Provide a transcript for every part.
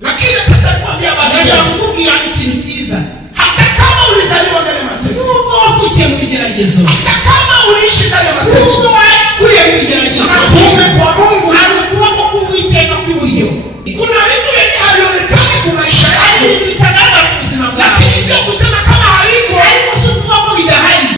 Lakini nataka kuambia baadaye ndashakubwira ikintu cyiza. Hata kama ulizaliwa ndani ya mateso, nubwo wavukiye mu bigeragezo, hata kama uliishi ndani ya mateso, nubwo wakuriye mu bigeragezo, kuume kwa Mungu hari ukuboko k'Uwiteka kw'iburyo. Kuna vitu vyenye havionekani kwa maisha yako, bitagaragara ku buzima bwawe, lakini sio kusema kama haiko, ariko si ukuvuga ko bidahari.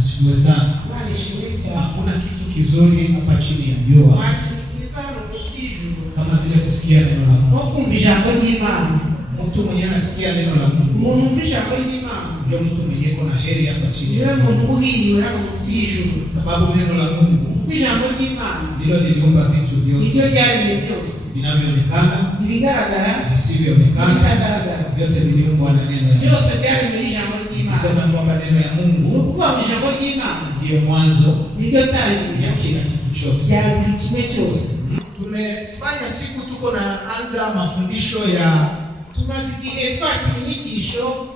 Asifiwe sana. Hakuna kitu kizuri hapa chini ya jua kama vile kusikia neno la Mungu. Mtu mwenye anasikia neno la Mungu ndio mtu mwenye yuko na heri hapa chini. Sababu neno la Mungu ndilo liliumba vitu vyote vinavyoonekana, visivyoonekana, vyote viliumbwa na neno la Mungu. Sema kwamba neno ya Mungu ndio mwanzo ya kila kitu chote. Tumefanya siku tuko na anza mafundisho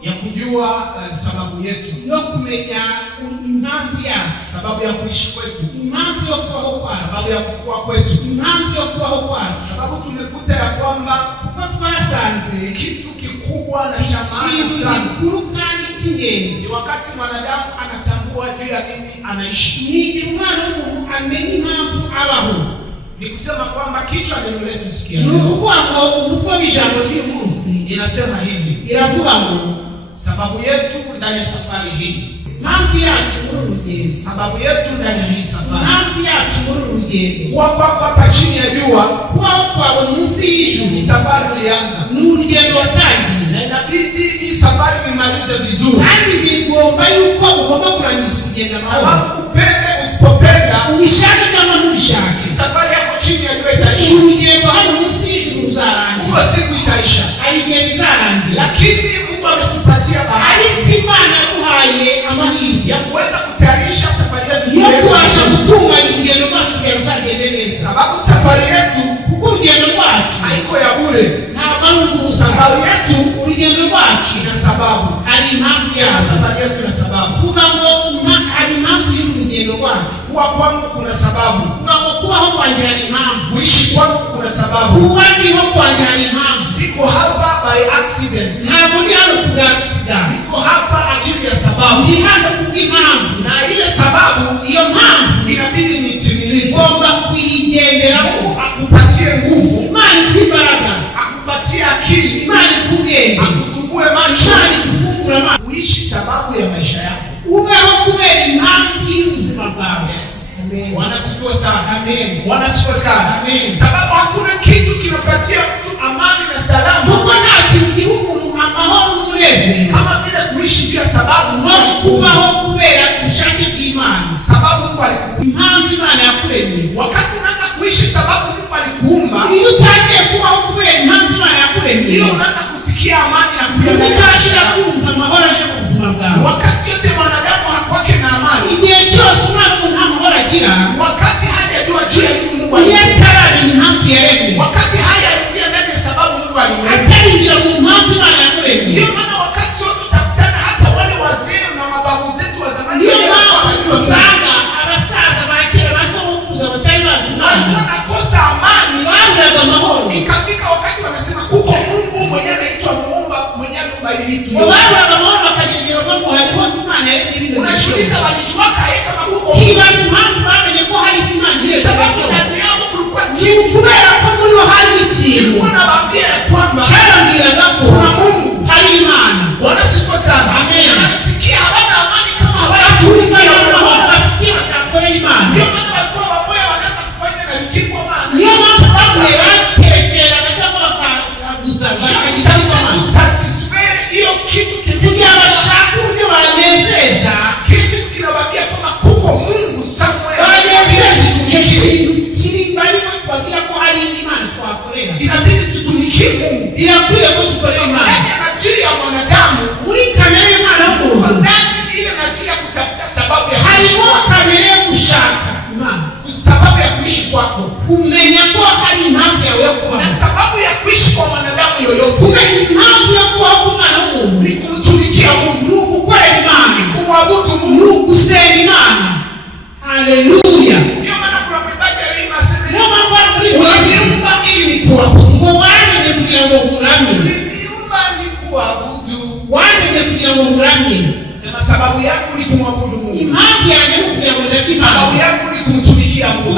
ya kujua sababu yetu, sababu ya kuishi kwetu, sababu ya kukua kwetu, sababu tumekuta ya kwamba kitu kikubwa na cha maana sana ni wakati mwanadamu anatambua juu ya nini anaishi. Ni kusema kwamba kichwa neno letu sikia inasema hivi, sababu yetu ndani ya safari hii, sababu yetu ndani ya hii safari, kuwa kwako hapa chini ya jua, ni safari ulianza, na inabidi hii safari uimalize vizuri. Sababu upende usipopenda, safari yako chini ya jua itaisha, kwa siku itaisha. Lakini Mungu ametupatia bahati ya kuweza kutayarisha safari yetu, sababu safari yetu haiko ya bure. Safari yetu ina sababu, safari yetu ina sababu. Kuwa kwangu kuna sababu, kuishi kwangu kuna sababu. Siko hapa by accident, niko hapa ajili ya sababu, na ile sababu inabidi nitimilize. Mungu akupatie nguvu, akupatie akili, akufungue macho, uishi sababu ya maisha yako. Wanasifiwe sana. Wanasifiwe sana. Sababu hakuna kitu kinapatia mtu amani na salama kama vile kuishi bila sababu. Sababu Mungu alikuumba. Wakati unaanza kuishi sababu Mungu alikuumba, hiyo unaanza kusikia amani na kuyaona. Wakati yote mwanadamu hakwake na amani, wakati hajajua juu ya Mungu, wakati hajaingia ndani ya sababu Mungu alimuumba. Ndio maana wakati wote utakutana hata wale wazee na mababu zetu wa zamani wanakosa amani, ikafika wakati wanasema kuko Mungu mwenye anaitwa muumba, mwenye anaumba hivi vitu. Unashiriza walijua kae kama kuko sababu ndani yao kulikuwa kitu ilikuwa nawaambia ya kwamba kuna Mungu. Wanasifiwa sana. Wanasikia hawana amani kama hawajatulikia. Ndio maana walikuwa wamoja wanaanza kufanya na vikimbo maana hiyo kitu kinawambia kwamba kuko Mungu somewhere. Inabidi tutumikie Mungu. Natiri ya mwanadamu ile natiri ya kutafuta sababu ya sababu ya kuishi kwako, na sababu ya kuishi kwa mwanadamu yoyote ni kumtumikia Mungu, ni kumwabudu Mungu. Haleluya. Ndio maana kuna mwimbaji alimsema unaniumba ili nikuabudu. Sema sababu yangu ni kumwabudu Mungu. Sababu yangu ni kumtumikia Mungu.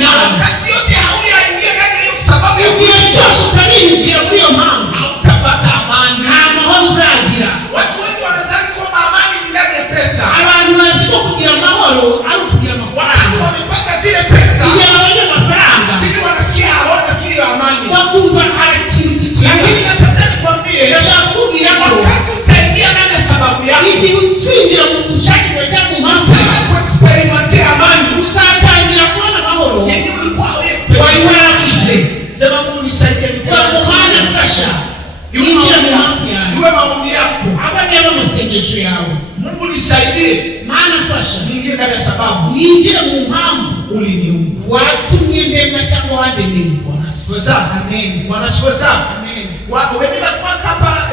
Na wakati yote hauyaingia ndani ya hiyo sababu ya hautapata amani. Watu wengi wanadhani kwamba amani ni ndani ya pesa. kumfasha niingie ndani ya sababu niingie mu mpamvu uliniumba. watumye ndemwa cyangwa wandemeye. Bwana asifiwe sana. Amen. Bwana asifiwe sana. Amen. Wengine kwa hapa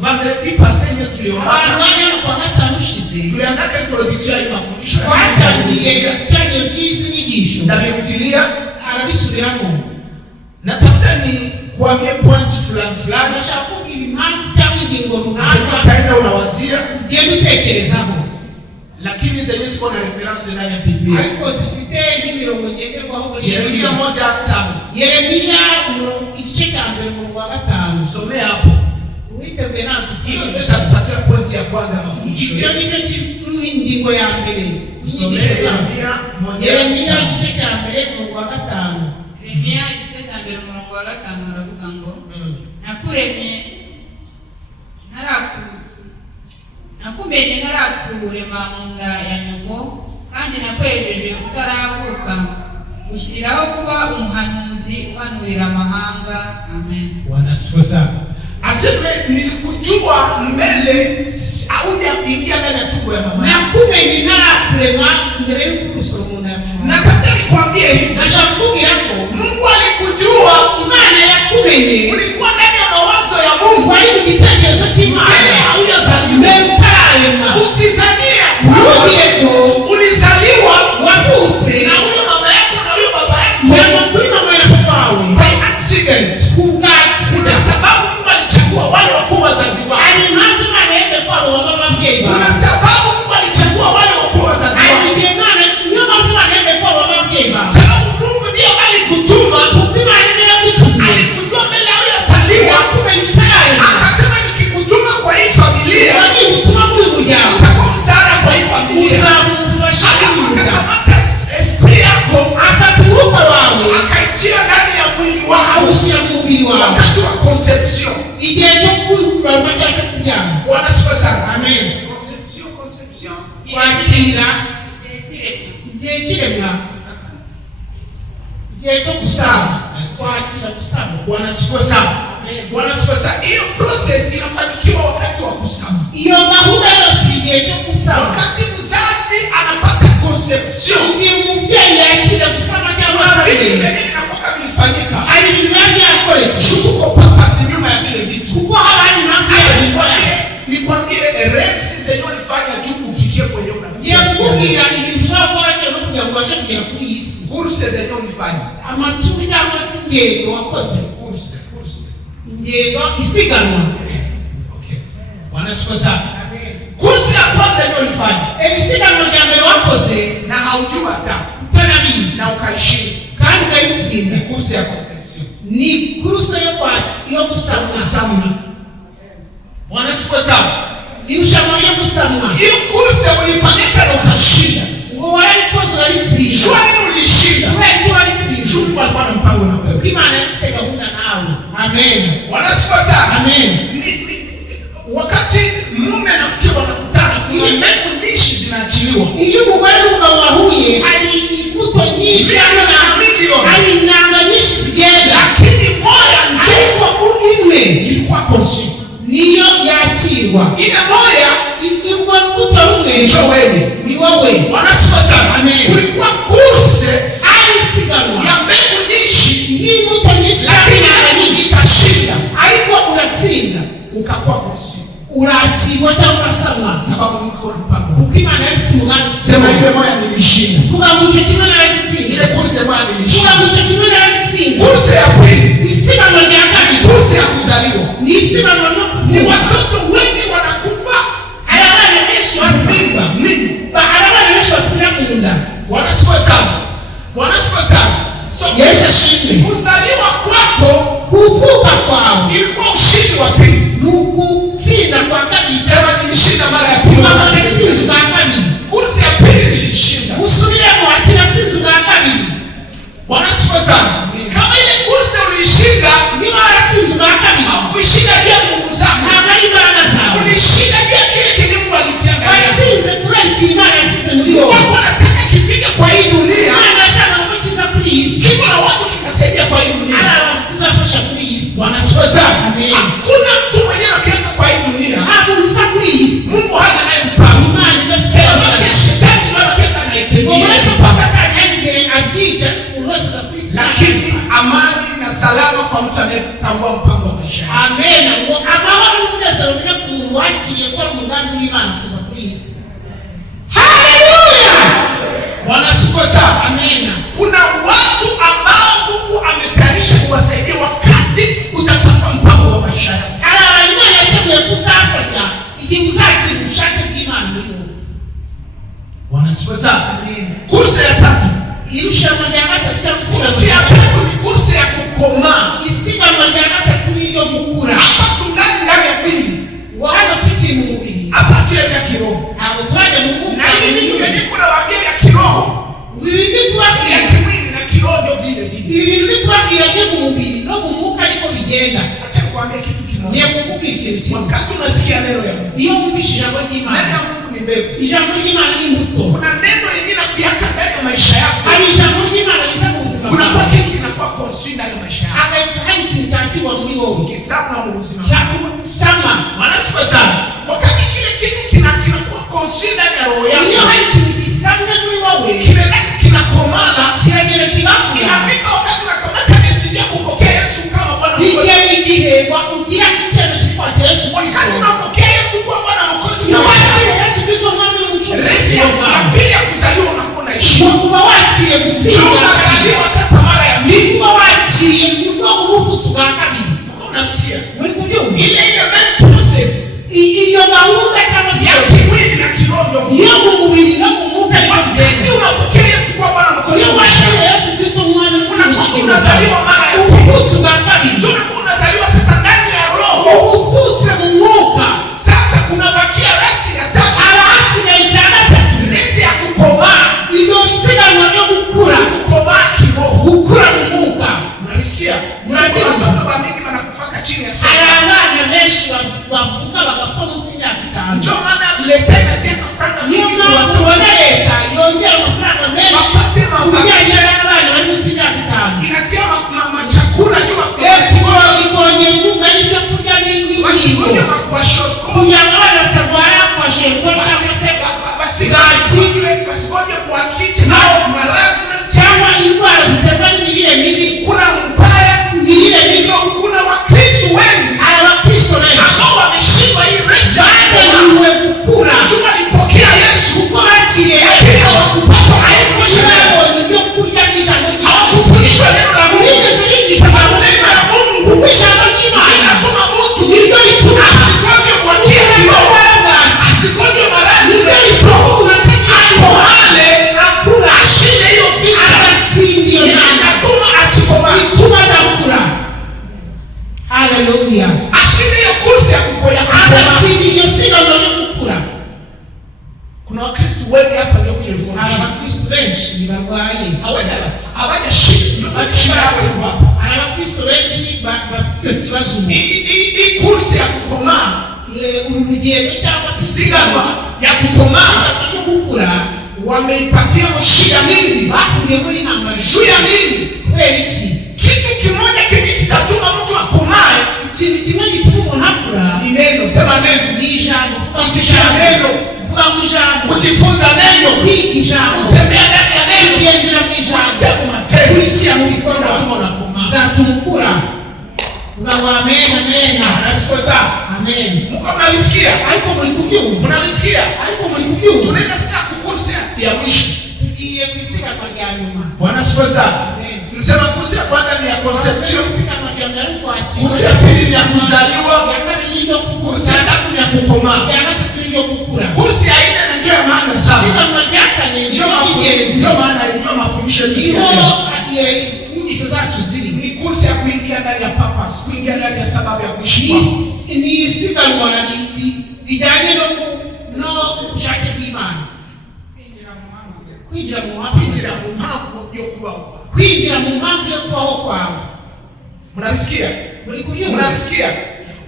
vendredi passé tuliomba. Abana kwa gatanu ushize Tulianza introduction ya mafundisho. twatangiye kandi byizi nyigisho. Ndabirudilia arabisubiramo. Natafuta ni kuambia point fulani. Nashakubwira impamvu cyangwa ingingo runaka kaenda unawazia ngiye gutekerezaho, lakini zenye ziko na reference ndani ya Biblia. ariko zifite n'imirongo ngenderwaho muri Yeremia 1:5. Yeremia igice cya mbere umurongo wa 5. Tusomee hapo. Witeguye Hiyo ndio natufasha. itatupatia point ya kwanza ya mafundisho. Iyo ni cyo ingingo ya mbere. Tusomee Yeremia 1:5. Yeremia igice cya mbere umurongo wa 5. Yeremia igice cya mbere umurongo wa 5 aravuga ngo nakumenye ntarakurema mu nda ya nyoko, kandi nakwejeje utaravuka gushyiriraho kuba umuhanuzi uhanurira amahanga. Amen. Bwana asifiwe sana. Aseme nilikujua mbele haujaingia ndani ya tumbo ya mama. Nakumenye ntarakurema mbere y'uko usomuna. Nataka nikwambie hivi. Nashakubwira ko Mungu alikujua, Imana yakumenye. ulikuwa ndani ya mawazo ya Mungu. Wari mu gitekerezo cy'Imana. Haujazaliwa. Usizania Ntugire ko ulizaliwa wavutse na huyo mama yako na huyo baba yako kuri mama na papa wawe by accident. kubw'accident. Kuna sababu Mungu alichagua wale wakuu wazazi wao. Hari impamvu Imana yemeye ko abo baba ababyeyi Kuna bawe. sababu Mungu alichagua wale wakuu wazazi Hari wao. igihe Imana niyo mpamvu Imana yemeye ko abo baba ababyeyi bawe. Sababu Mungu ndiye alikutuma, Kuko Imana niyo yagutumye. alikujua mbele ya huyo saliwa. Yakumenye utararema. Akasema nikikutuma kwa hii familia Wari ubutumwa bw'umuryango. utakuwa msaada kwa hii familia. Uzamufasha kwiga. Akakamata esprit yako Afata umwuka wawe akaitia ndani ya mwili wako awushyira mu mubiri wawe. wakati wa conception. Igihe cyo kurama cyangwa kubyara. Bwana asifiwe sana. Amen. Conception. Kwakira igihe kiremwa, igihe cyo gusama, kwakira gusama. Bwana asifiwe sana. Bwana asifiwe sana. Hiyo process inafanikiwa wakati wa kusama. Iyo gahunda yose igihe cyo gusama. Wakati mzazi anapata conception, Igihe umubyeyi yakira gusama cyangwa vitu se vingine vinakuwa vilifanyika. hari ibintu biba byakoretse. Shuko papasi nyuma ya vile vitu. Kuko haba hari impamvu yabikora. Nikwambie resi zenye ulifanya juu ufikie kwenye Ngiye unafikia. kukubwira ibintu ushobora kuba wakira no kugira ngo ubashe kugera kuri iyi si. Kurse zenye ulifanya. Amaturu cyangwa se ingendo wakoze. Kurse. Ingendo isiganwa. Okay. Bwana asifiwe sana. Kurse ya kwanza yenye ulifanya. Isiganwa rya mbere wakoze Na haujua hata. utanabizi Na ukaishinda. kandi ukayitsinda. Kurse ya conception. Ni kuruse yo gusama. Bwana asifiwe sana. Irushanwa ryo gusamwa. Hiyo kurse ulifanyika na ukashinda. Ngo wararikoze uraritsinda. Jua nini ulishinda? Kubera ko waritsinda. Mungu alikuwa na mpango na wewe. Imana ifite gahunda nawe. Amen. Bwana asifiwe sana. Amen. Wakati mume na mke wanakutana, kuna mbegu nyingi zinaachiliwa. Iyo umugore n'umugabo bahuye hari imbuto nyinshi hari intanga nyinshi zigenda, Lakini moya ariko imwe ilikuwa consumed. niyo yakirwa. Ile moya Ilikuwa mbuto rumwe ndio wewe. ni wowe. Bwana asifiwe sana. Amen. Kulikuwa kurse Hari isiganwa ya mbegu nyingi, y'imbuto nyinshi kandi lakini intanga nyinshi, utashinda. ariko uratsinda, Ukakuwa consumed. urakirwa cyangwa ugasamwa. Sababu Mungu ana mpango. Kuko Imana ifite umugambi. Sema ile moya nilishinda. Vuga ngo icyo kimwe naragitsinda. Ile kurse moya Vuga nilishinda. ngo icyo kimwe naragitsinda. Kurse ya pili, Isiganwa rya kabiri kurse ya kuzaliwa. ni isiganwa no Ni kuvuka. watoto wengi wanakufa Hari abana benshi bapfa. mimba. Hari abana benshi bapfira mu nda. Bwana asifiwe sana. Bwana asifiwe sana. So Yesu ashimwe. kuzaliwa kwako Kuvuka kwawe ilikuwa ushindi wa pili. ni ugutsinda kwa kabiri. Sema nilishinda mara ya pili. Mama agatsinze ubwa kabiri. Kurse ya pili nilishinda. Usubiremo ati natsinze ubwa kabiri. Bwana asifiwe sana. Kama ile kurse uliishinda, Niba waratsinze ubwa kabiri haukuishinda pia nguvu salama kwa mtu anayetambua mpango wa maisha yake. Amen. Amahoro n'umunezero biri ku muntu wakiriye ko umugambi w'Imana kuza kuri iyi si. Haleluya! Bwana asifiwe sana. Amen. Kuna watu ambao Mungu ametayarisha kuwasaidia wakati utatambua mpango wa maisha yako. Hari abantu Imana yateguye kuzafasha igihe uzakira ubushake bw'Imana muri wowe. Bwana asifiwe sana. Amen. Kursi ya tatu. Irushanwa rya gatatu cyangwa Kursi ya tatu ni kursi ya kukomaa. isiganwa rya gatatu n'iryo gukura. Hapa tunani ndani ya mwili. Hano tukiri mu mubiri. Hapa tuenda kiroho. Ntabwo turaje mu mwuka. Na hivi vitu vyenye kuna waambia ya kiroho. Ibi bitubabwira Ya kimwili na kiroho ndio vile vile. ibi bintu bitubabwira byo mu mubiri no mu mwuka ariko bigenda. Acha kuambia kitu kimoja. Ngiye kukubwira ikintu kimwe. Wakati unasikia neno ya Mungu. Iyo wumvise ijambo Neno ry'Imana. ya Mungu ni mbegu. Ijambo ry'Imana ni imbuto. Kuna neno lingine kuyaka ndani ya maisha yako. Hari ijambo ry'Imana riza mu buzima Kuna bwawe. kitu kinakuwa consumed ndani ya maisha yako. Hari ikintu cyakirwa muri wowe. Kisama mu buzima. Cyakuma. Wanasifa sana. Wakati kile kitu kinakuwa consumed ndani ya roho yako. Iyo hari ikintu gisanzwe muri wowe. Kimeleka kinakomana. Kiragera kigakura. Inafika wakati unakamata decision ya kupokea Yesu kama Bwana Mwokozi. Bigera igihe ugira icyemezo cyo kwakira Yesu Kristo. Wakati unapokea Yesu kuwa Bwana Mwokozi. Wakira Yesu Kristo mwami w'umucunguzi. Rezi ya pili ya kuzaliwa unakuwa unaishi. Kuba wakiriye gutsinda. Unazaliwa sasa mara ya pili. Kuba wakiriye no ubuvutsi bwa kabiri. Unamsikia? Muri kubyumva. Ile main process. Iyo gahunda cyangwa se Ya kimwili na kiroho. iyo mu mubiri no mu mwuka ariko Wakati bigenda. unapokea Yesu kuwa Bwana Mwokozi. Iyo wakiriye Yesu Kristo mwami w'umucunguzi. Unazaliwa mara ya pili. Ubuvutsi bwa kabiri. Unakuwa unazaliwa sasa ndani ya roho. Ubuvutse mu mwuka. Sasa kunabakia rasi ya tatu. Abahasigaye icya gatatu. Rasi ya kukomaa. Iryo siganwa ryo gukura. Kukomaa kiroho. Gukura mu mwuka. Unasikia? Mnajua. Watoto wa mingi wanakufaka chini ya Hari sasa. abana benshi bavuka bagapfa munsi y'imyaka 5. Ndio maana leta inatia kafanya Niyo mingi mpamvu watu tubona leta yongera amafaranga menshi wapate ku mavazi. bijyanye n'abana bari munsi y'imyaka 5. Inatia chakula juu ikongera inkunga y'ibyo kurya n'inkingo wasigonye makuwashoko. kugira ngo abana batarwara kwashengwa cyangwa se Wasigonye kuwakiche nao marazi na cyangwa indwara ziterwa n'imirire mibi. kuna mbaya. Imirire mibi. Kuna Wakristo wengi hari abakristo benshi ambao wameshindwa hii resi. bananiwe gukura Juma alipokea Yesu. kuko bakiriye Lakini Yesu hawakupata ariko ntibabonye ibyo kurya by'ijambo ry'Imana. hawakufundishwa neno la Mungu. Bigeze bigisha Sababu neno la Mungu ijambo ry'Imana linatuma mtu niryo rituma asigonye kuwakia kiroho. Asigonye marazi. niryo rituma umuntu Akohale. akura Ashinde hiyo vita. agatsinda iyo ntambara Inatuma asikomaa. bituma adakura. Haleluya. Ashinde hiyo kursi ya kukomaa. Agatsinda iryo siganwa ryo gukura. Kuna Wakristo wengi hapa leo kile kwa Hari abakristo benshi barwaye. hawajashinda. Hari abakristo benshi bafite icyo kibazo. Hii kursi ya kukomaa. Uru rugendo cyangwa se Siganwa ya kukomaa. no gukura Wameipatia shida mingi. bakuriye muri ntambara. Juu ya nini? Kubera iki? Kitu kimoja kenye kitatuma mtu akomae Ikintu kimwe gituma umuntu akura ni neno. Sema neno. ni ijambo. Kusikia neno. Vuga mu ijambo. Kujifunza neno. Kwiga ijambo. Kutembea ndani ya neno. Kugendera mu ijambo. Kuacha matendo. Kulishyira mu bikorwa. Zatuma unakomaa. Zatuma ukura. Unawa amen amen. Nasikia sana. Amen. Mko mnalisikia? Ariko muri kubyumva. Mnalisikia? Ariko muri kubyumva. Tunaenda sasa kukursi ya mwisho. Tugiye kwisiganwa rya nyuma. Bwana sifa sana. Amen. Tulisema kursi ya kwanza ni ya conception. Kwisiganwa rya mbere ariko Kursi ya pili ni ya kuzaliwa. ya kabiri ndio Kursi kufuza. ya tatu ni ya kukomaa. Ya gatatu ndio gukura. Kursi ya nne na ndio ya maana sana. Isiganwa rya kane Ndio mafundisho yetu. iyo inyigisho zacu ziri. Ni kursi ya kuingia ndani ya purpose, kuingia ndani ya sababu ya kuishi kwako. Ni isiganwa bijyanye no ubushake bw'Imana. Kwinjira mu Impamvu yo kubaho. kwinjira mu mpamvu yo kubaho kwawe. Mnalisikia? Muri kubyumva. Mnalisikia?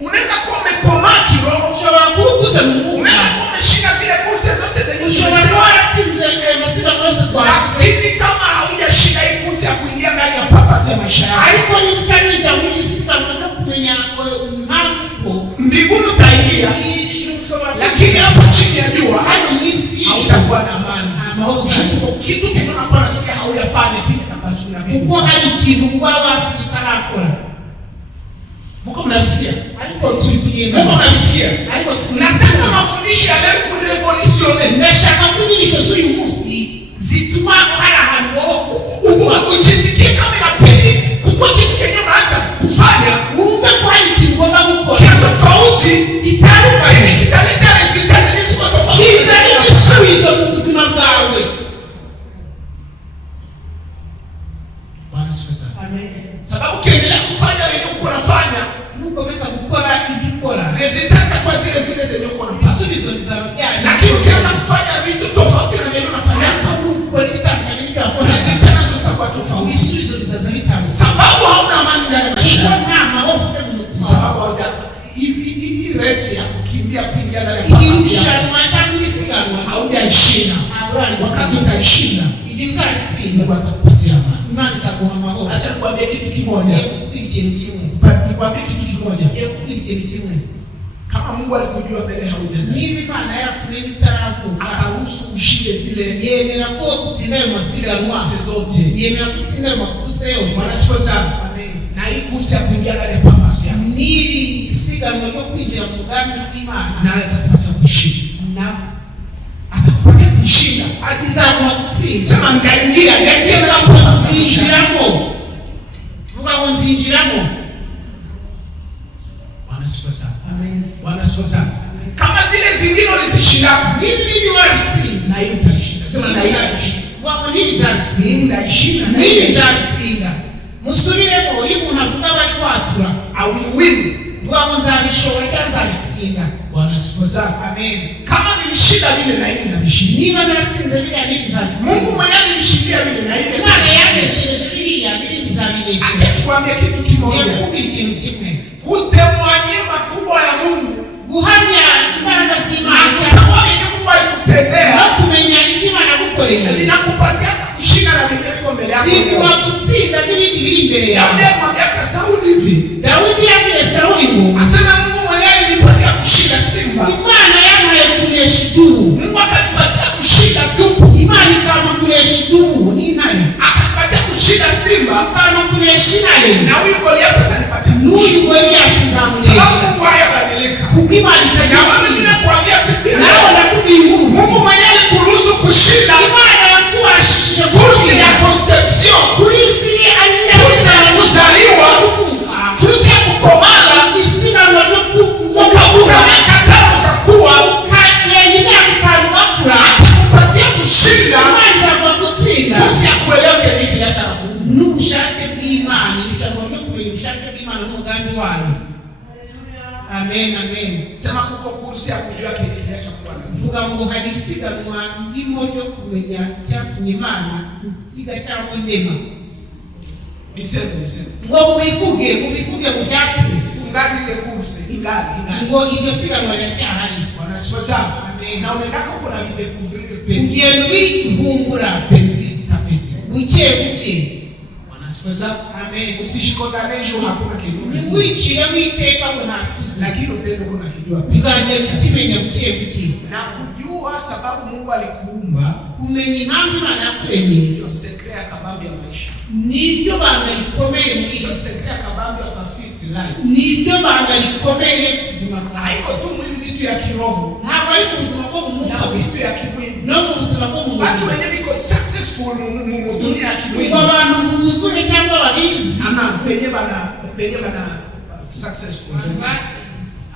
Unaweza kuwa umekomaa kiroho. Ushobora kuba ukuze mu mwuka. Unaweza kuwa umeshinda zile kursi zote zenye Ushobora kuba waratsinze amasiganwa yose twavuze. lakini kama haujashinda hii kursi ya kuingia ndani ya purpose ya maisha yako, ariko niba utarija muri iri siganwa no kumenya impamvu ko mbinguni utaingia, lakini hapa chini ya jua hano mu isi hautakuwa na amani. amahoro. Kitu kingine unakuwa unasikia haujafanya kile ambacho kuko hari ikintu uba wasize utarakora. Mko mnasikia? Ariko turi kugenda. Mko mnasikia? Ariko nataka mafundisho ya leo kurevolutione. Ndashaka kunyigisha z'uyu munsi zituma hari ahantu ujisikie kama inapendi kuko kitu kenye unaanza kufanya wumve ko hari ikintu ugomba gukora kia tofauti gitandukanye kitaleta resulta zilizo tofauti kizana ibisubizo mu buzima bwawe. Bwana sifa sana. Amen. Sababu ukiendelea kufanya vile uko unafanya nukomeza gukora ibyo ukora resulta zitakuwa zile zile zenye uko unafanya. ibisubizo bizabajyana. Lakini ukianza kufanya vitu tofauti na vile unafanya ukora ibitandukanye n'ibyo wakora resulta nazo zitakuwa tofauti. ibisubizo bizaza bitandukanye. Sababu hauna amani ndani ya maisha yako. nta mahoro ufite mu mutima. Sababu hii resi ya kukimbia kuingia ndani ya iyi nafasi yako rushanwa cyangwa isiganwa haujaishinda. Wakati utaishinda igihe uzayitsinda Mungu atakupatia amani. Imana izaguha amahoro. Acha nikwambie kitu kimoja. Yakubwira ikintu kimwe. Nikwambie kitu kimoja. Yakubwira ikintu kimwe. Kama Mungu alikujua mbele haujazaliwa, niba Imana yarakumenye utaravuka akaruhusu ushinde zile yemera ko dutsinda ayo masiganwa zote, yemera ko dutsinda ayo makurse yose. Bwana sifa sana. Amen. Na hii kursi ya kuingia ndani ya pambasi yako, n'iri siganwa ryo kwinjira mu bwami bw'Imana, naye atakupatia kushinda. na Atakupatia kushinda. izamuha gutsinda. Sema ngaingia na nzinjiramo. Vuga ngo nzinjiramo. Bwana sifa sana. Amen. Bwana sifa sana. Kama zile zingine ulizishinda, Nibi warabitsinda. na hii utashinda. Sema na hii utashinda. Vuga ngo nibi nzabitsinda. Ndashinda na nibi hii nzabitsinda. Musubiremo iyo umuntu avuga bari kwatura. I will win. Vuga ngo nzabishobora kandi nzabitsinda. Bwana sifa sana. Amen. Kama nilishinda vile na hivi nabishinda. Niba naratsinze biriya nibi nzabitsinda. Mungu mwenyewe nilishindia vile na hivi. Imana yabesheje biriya nibi nzabinesha. Acha nikwambie kitu kimoja. Yakubwira ikintu kimwe. Kutemwanyia makubwa ya Mungu, Guhamya imbaraga z'Imana kutambua yenye Mungu alikutendea, no kumenya ibyo Imana yagukoreye linakupatia kushinda na vile viko mbele yako. biguha gutsinda n'ibindi biri imbere yawe. Daudi alimwambia Sauli hivi, Dawidi yabwiye Sawuli ngo asema Mungu mwenyewe alinipatia kushinda simba, Imana yampaye kunesha idubu. Mungu akanipatia kushinda dubu, Imana ikampa kunesha idubu n'intare, akanipatia kushinda simba, ikampa kunesha intare, na huyu Goliathi atanipatia n'uyu Goliyati nzamunesha. sababu Mungu hayabadilika. Kuko Imana Na wewe itagira ninakuambia siku ya nawe leo, nakubwiye umunsi Mungu mwenyewe alikuruhusu kushinda Imana yakubashishije kursi ya kurusi conception, kuri ziri anyine kursi ya kuzaliwa, kursi ya kukomala, isiganwa ryo ukavuka miaka 5 ukakuwa, yenyine yakutanu bakura akakupatia kushinda Imana izaguha gutsinda kursi ya kuelewa kile kiliacha na Mungu. n'ubushake bw'Imana, ijambo ryo kumenya ubushake bw'Imana n'umugambi wayo. Amen, amen. Sema kuko kursi ya kujua kile kiliacha kuwa na Mungu. Vuga ngo hari isiganwa ndimo ryo kumenya icyatumye Imana isiga cyangwa inema. Niseme. Ngo mubivuge mu byatumye Ungali ile kursi, ingali. ngo iryo siganwa riracyahari. Bwana sifa sana. Amen. Na unaendaka uko na videkuviri peti. Ugenda ubivumbura Peti tapeti. buke buke. Bwana sifa sana. Amen. Usishikondanisho hakuna kitu. Wiciremo iteka ngo ntakuze, Lakini utendo kuna kijua. uzagenda ukimenya buke buke. Na kujua sababu Mungu alikuumba Kumenya impamvu Imana yakuremye ndio sekre ya kabambi ya maisha. niryo banga rikomeye muri Ndio iyi sekre ya kabambi ya fulfilled life. niryo banga rikomeye ku buzima bwawe. Haiko tu mwili vitu ya kiroho. Ntabwo ari mu buzima bwo mu mwuka Na gusa, vitu ya kimwili. no mu buzima bwo mu Watu mubiri. wenye biko successful mu dunia ya kimwili. Ngo abantu buzuye cyangwa babizi, Ama penye bana successful.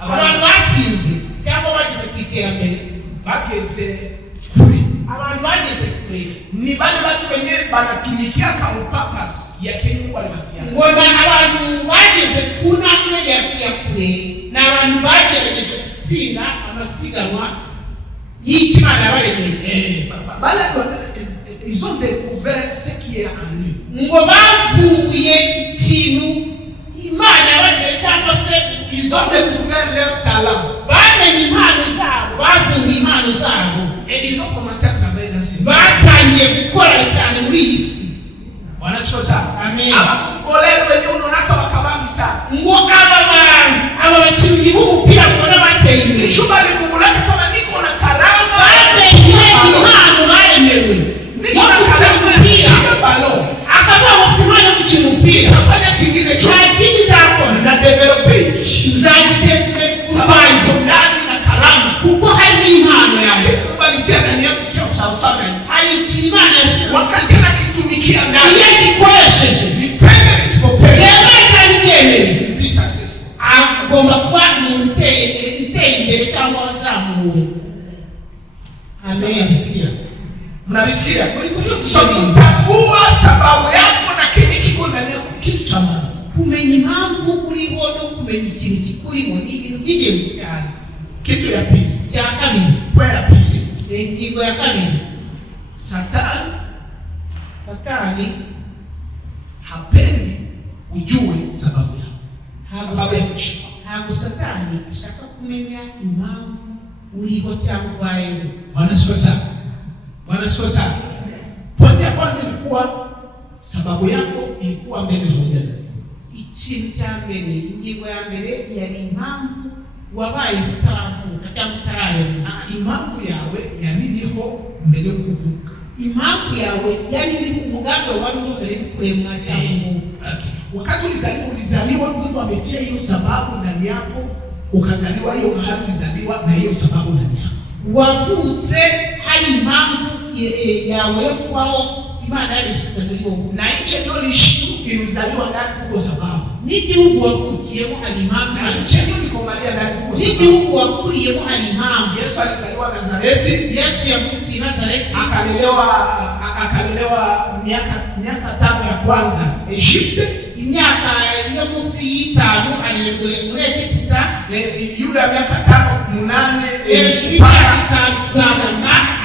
abantu batsinze cyangwa bageze ku iterambere, Bageze kuri. abantu bageze kure, Ni bale watu wenye banatumikia kama purpose ya kenye Mungu aliwatia. ngo na abantu bageze ku ntambwe ya kure, ni abantu bagerageje gutsinda amasiganwa y'icyo Imana yabaremeye. Bale ils ont découvert ce qui est en eux. Ngo bavumbuye ikintu Imana yabaremeye cyangwa se Ils ont découvert leur talent. bamenye impano zabo, bavumbuye impano zabo, Et ils ont commencé à travailler dans ce monde. batangiye gukora cyane muri iyi si. Bwana sifa sana. Amen. Abafubolero wenye unaonaka wakabambi sana. Ngo aba bakinnyi b'umupira mubona bateye imbere Nishuba alikumulaka kama niko na karama. bamenye impano baremewe Niko na karama ya balo. akavuga ngo hari ikintu Imana yashyize wakati anakitumikia ndani, iyo gikoresheje nipende nisipopende, yemeye kandi byemeye, be successful. agomba kuba umuntu iteye imbere cyangwa wazamuwe. Amen. Mnabisikia? Mnabisikia? So tambua sababu yako na kile kiko ndani yako, kitu cha maana. Kumenya impamvu uriho no kumenya ikintu kikurimo ni ibintu by'ingenzi cyane. Kitu ya pili, cya kabiri, kwa ya pili, ingingo ya kabiri, Satani hapendi ujue sababu yako. Sababu yako. Ntabwo Satani ashaka kumenya impamvu uriho cyangwa ubayeho. Bwana sifa sana. Bwana sifa sana. Pointi ya kwanza ilikuwa sababu yako ilikuwa mbele moja. Ikintu cya mbere, ingingo ya mbere yari impamvu wabaye utaravuka cyangwa utararemwa. Impamvu yawe yaririho mbere yo kuvuka. Impamvu yawe yari iri umugambi wari uri mbere yo kuremwa cyangwa kuvuka. Wakati ulizaliwa Mungu ametia hiyo sababu ndani yako, ukazaliwa hiyo mahali ulizaliwa na hiyo sababu ndani yako. Wavutse hari impamvu yawe yo kubaho Imana yarishyize muri wowe. Na nchi ndio ilizaliwa ndani kuko sababu. N'igihugu wavukiyemo hari impamvu. Na nchi ndio ikomalia ndani kuko sababu. N'igihugu wakuriyemo hari impamvu. Yesu alizaliwa Nazareti. Yesu yavukiye Nazareti. Akalelewa miaka 5 ya kwanza Egypte. Imyaka yo munsi y'itanu arererwa muri Egiputa. Yule ya miaka 8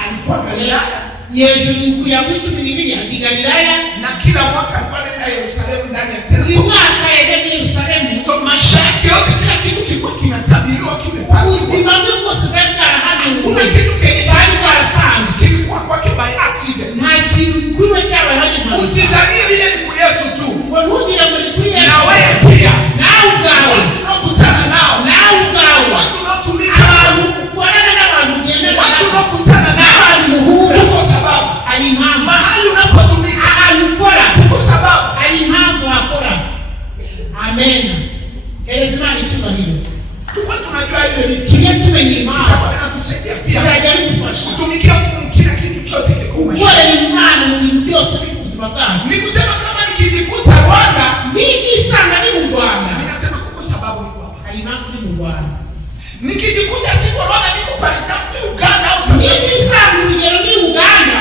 alikuwa Galilaya. Hejuru ya wiki 12 ali Galilaya, na kila mwaka alikuwa anaenda Yerusalemu ndani ya templo. Uyu mwaka yenda Yerusalemu. So maisha yake yote kila kitu kilikuwa kinatabiriwa kimepangwa. Uzima wake bwose bwari kuna kitu bwarapanzwe. Kilikuwa kwake by accident. Nta kintu kuri cyaba hanyuma. Usizalie vile ni kwa Yesu tu. Ntugire ngo ni kuri Yesu. Na wewe pia. Nawe ubwawe. Tunakutana nao. Nawe ubwawe. Watu wanaotumika nao. Kuonana n'abantu ugenda nao. Watu wanaokutana nao. N'abantu muhura. Kwa sababu hari impamvu. Mahali unapotumika ahantu ukora. Kwa sababu hari impamvu wakora. Amen. Elezimana icyubahiro. Tuko tunajua ile vitu. Tujye tumenya impamvu. Kwa inatusaidia pia. Bizajya bidufasha. Kutumikia Mungu kila kitu chote kikubwa. Kukorera Imana mu bintu byose by'ubuzima bwacu. Ni kusema kama nikijikuta Rwanda, mimi sana ni mu Rwanda. Ninasema kwa sababu ni Rwanda. Hari impamvu ni mu Rwanda. Nikijikuta siko Rwanda, niko for example Uganda au South Africa. Mimi sana urugero ni Uganda.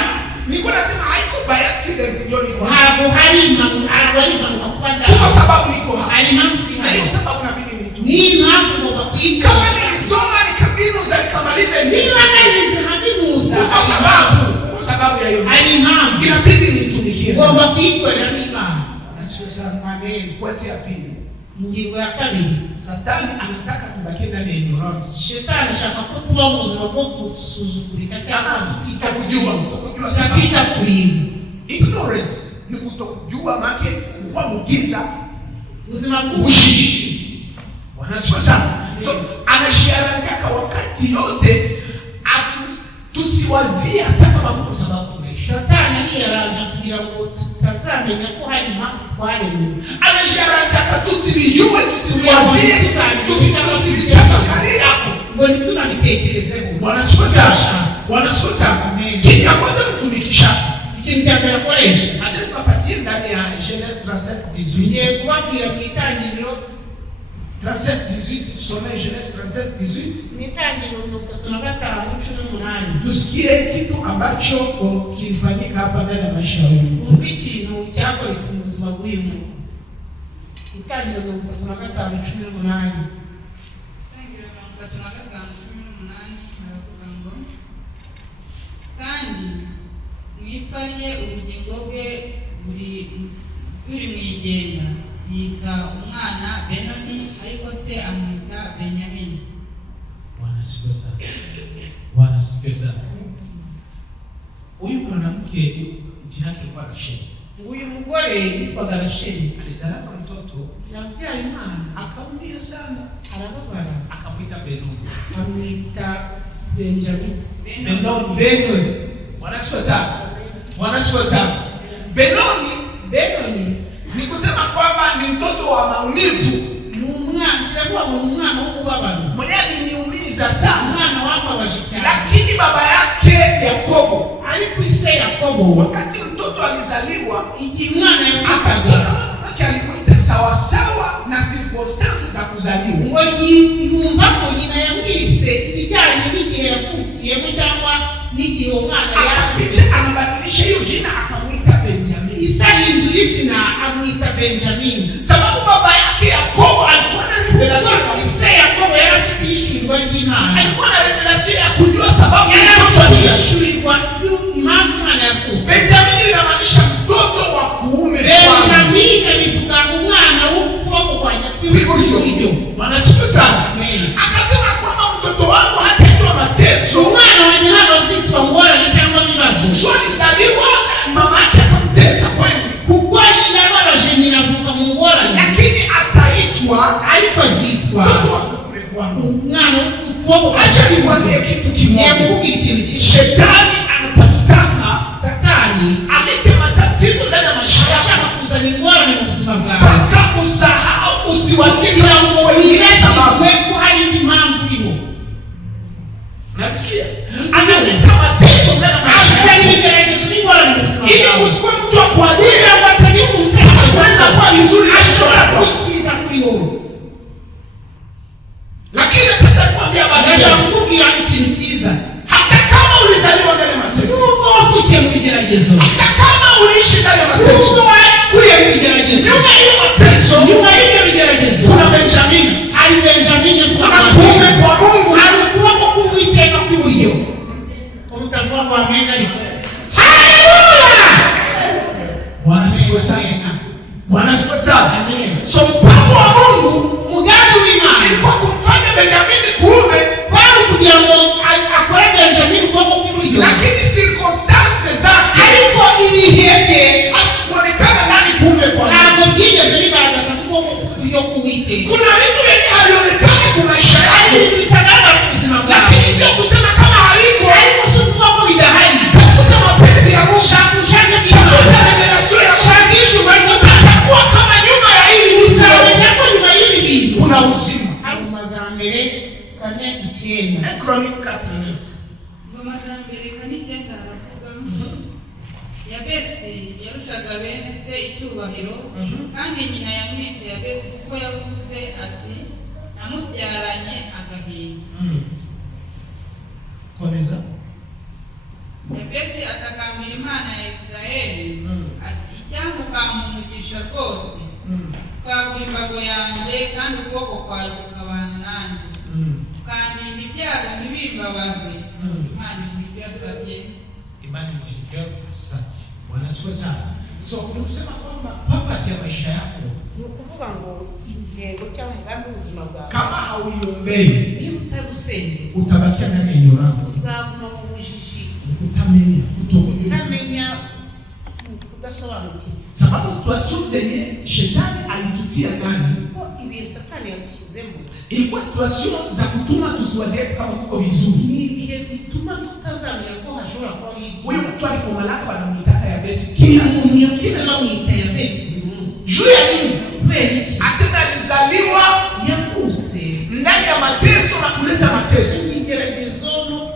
Niko nasema haiko by accident ndio niko hapa. Ntabwo hari impamvu kupanda. Kwa sababu niko hapa. Hari impamvu ni na hiyo sababu na mimi nitu. Ni impamvu ngomba kwiga. Kama nilisoma nikabinuza nikamaliza hivi. Niba nalize habinuza. Kwa sababu ya hiyo. Hari impamvu. Inabidi nitumikie. Ngomba kwikorera n'Imana. Nasiwe sana. Amen. Kwa ya pili. Ingingo ya kabiri. Satani anataka tubaki ndani ya ignorance. Shetani ashaka ko tuba mu buzima bwo gusuzugurika cyangwa kutokujua sakita kulinda. Ignorance ni kutokujua make kwa mugiza uzima kushishi. Wanasifa sana. So anashiaranga wakati yote tusiwazie hata kama kwa sababu Satani aliyaranja kugira ngo tutazamenya ko hari impamvu twaremwe. Anashiaranga tusibijue tusiwazie tusibitafakari hapo. Ngo nitunabitekerezeho. Wanasifa sana. Wanasifa sana. Kinga kwanza kutumikisha. Ikintu cya mbere akoresha. Acha tukapatie ndani ya Genèse 37:18. Ngiye kubabwira mu itangiriro 37:18 tusome Genèse 37:18. Mu itangiriro 35:18. Tusikie kitu ambacho kilifanyika hapa ndani ya maisha ya mtu. Ikintu cyakoretse mu buzima bw'uyu muntu. Itangiriro 35:18. Kandi mwipfanye ubugingo bwe buri mwigenga yika umwana Benoni ariko se amwita Benyamini. Bwana sifa sana. Bwana sifa sana. Huyu mwanamke jina lake kwa Rasheli. Huyu mugore yitwaga Rasheli. Alizala mtoto yabyaye umwana akaumia sana, arababara, akamwita Benoni. amwita Benjamin. Benoni. Bwana sifa sana. Bwana sifa sana. Benoni ni kusema kwamba ni mtoto wa maumivu. Umwana w'umubabaro. Mwenye aliniumiza sana. Umwana wambabaje cyane. Lakini baba yake Yakobo alikuise se Yakobo, wakati mtoto alizaliwa, igihe umwana akasikia yavukaga, kama mamake alimuita sawasawa na circumstances za kuzaliwa. ngo yumva ko nyina yamwise ibijyanye n'igihe yavukiyemo cyangwa n'igihe umwana Akapita anabadilisha hiyo jina akamuita Benjamin. Isa hindura izina amwita Benjamin, Sababu baba yake Yakobo alikuwa na revelation. se Yakobo yari afite ishyurirwa ry'Imana, Alikuwa na revelation ya kujua sababu yari ya mtoto afite alizaliwa. ishyurirwa impamvu umwana yavutse. Benjamin inamaanisha mtoto wa kuume. Benjamin bivuga umwana w'ukuboko kwa Hivyo wanasifu sana. Akasema kwamba mtoto wangu hataitwa mateso. umwana wanjye ntabwo azitwa ngorane cyangwa ibibazo, Alizaliwa mama yake akamtesa kweli, kuko yarababaje nyina avuka mu ngorane, lakini ataitwa ariko azitwa mtoto wa kuume kwangu. umwana w'ukuboko kwa Acha nikwambie kitu kimoja. Yakubwira ikintu kimwe. Shetani anatafutaka Satani alete matatizo ndani ya maisha ashaka yako kuzana ingorane mu buzima bwawe, mpaka usahau, usiwazie kugira ngo sababu. yibagirwe ko hari indi mpamvu iriho. Nasikia analeta mateso ndani ya maisha Afite yako ibigeragezo n'ingorane mu buzima ili bwawe, usikuwe mtu wa kuwazia. kugira ngo atagira umutekano Unaweza kuwa vizuri ashobora ashobora, kwikiriza kuri wowe. lakini nataka kuambia Ndashaka baadaye, kukubwira ikintu cyiza, hata kama ulizaliwa ndani ya mateso, nubwo wavukiye mu bigeragezo, hata kama uliishi ndani ya mateso, nubwo wakuriye mu bigeragezo, nyuma ya hiyo mateso nyuma y'ibyo bigeragezo kuna Benjamin, hari Benjamin kuna kuume kwa Mungu. hari ukuboko k'Uwiteka kw'iburyo. Umutavuga ngo amen ariko. Haleluya! Bwana sifiwe sana. Bwana sifiwe sana. Amen. So mpango wa Mungu Umugambi w'Imana ilikuwa kumfanya Benjamin kuume, kwari kugira ngo akore Benjamin ukuboko kw'iburyo, lakini circumstances zake ariko ibihe bye hazikuonekana nani kuume kwa Mungu. ntabwo byigeze bigaragaza ukuboko kw'iburyo k'Uwiteka. Kuna vitu vyenye havionekani kwa maisha Hari yako, ibintu bitagaragara ku buzima bwawe, lakini sio kusema kama haiko. ariko si ukuvuga ko bidahari. Tafuta mapenzi ya Mungu, Shaka ushake tafuta bw'Imana, revelation ya Mungu. shakisha ubuntu Utakuwa kama nyuma ya hili uzao uzamenya ko nyuma y'ibi bintu kuna uzima. hari Amazambere 4:9. Chronique 4:9. Ingoma za mbere kane icyenda haravuga Yabesi yarushaga bene se icyubahiro, kandi nyina yamwise Yabesi kuko yavuze ati namubyaranye agahinda. Komeza. Yabesi atakambira Imana ya Isirayeli ati icyampa ukampa umugisha rwose, ukagura imbago yanjye kandi ukuboko kwawe kukabana nanjye, ukandinda ibyago ntibimbabaze. Imana ibyo yasabye. Imani mwenyewe asante. Bwana sifiwe sana. So tunasema kwamba purpose ya maisha yako, Ni ukuvuga ngo intego cyangwa umugambi w'ubuzima bwawe, kama hauiombei, iyo utabusenge utabakia ndani ya ignorance, uzaguma mu bujiji, utamenya, kutokujua. utamenya, kudasobanukirwa. Sababu situation zenye shetani alitutia ndani Ko ibihe Satani yadushyizemo ilikuwa situation za kutuma tusiwazie kama kuko vizuri. ni ibihe bituma tutazamenya ko hashobora kuba Huyo wigize. mtu alipomalaka wanamuitaka Yabesi kila siku. Umuntu bamwita Yabesi buri munsi. Juu ya nini? Kubera iki? Asema alizaliwa Yavutse ndani ya mateso na kuleta mateso. igeragezo no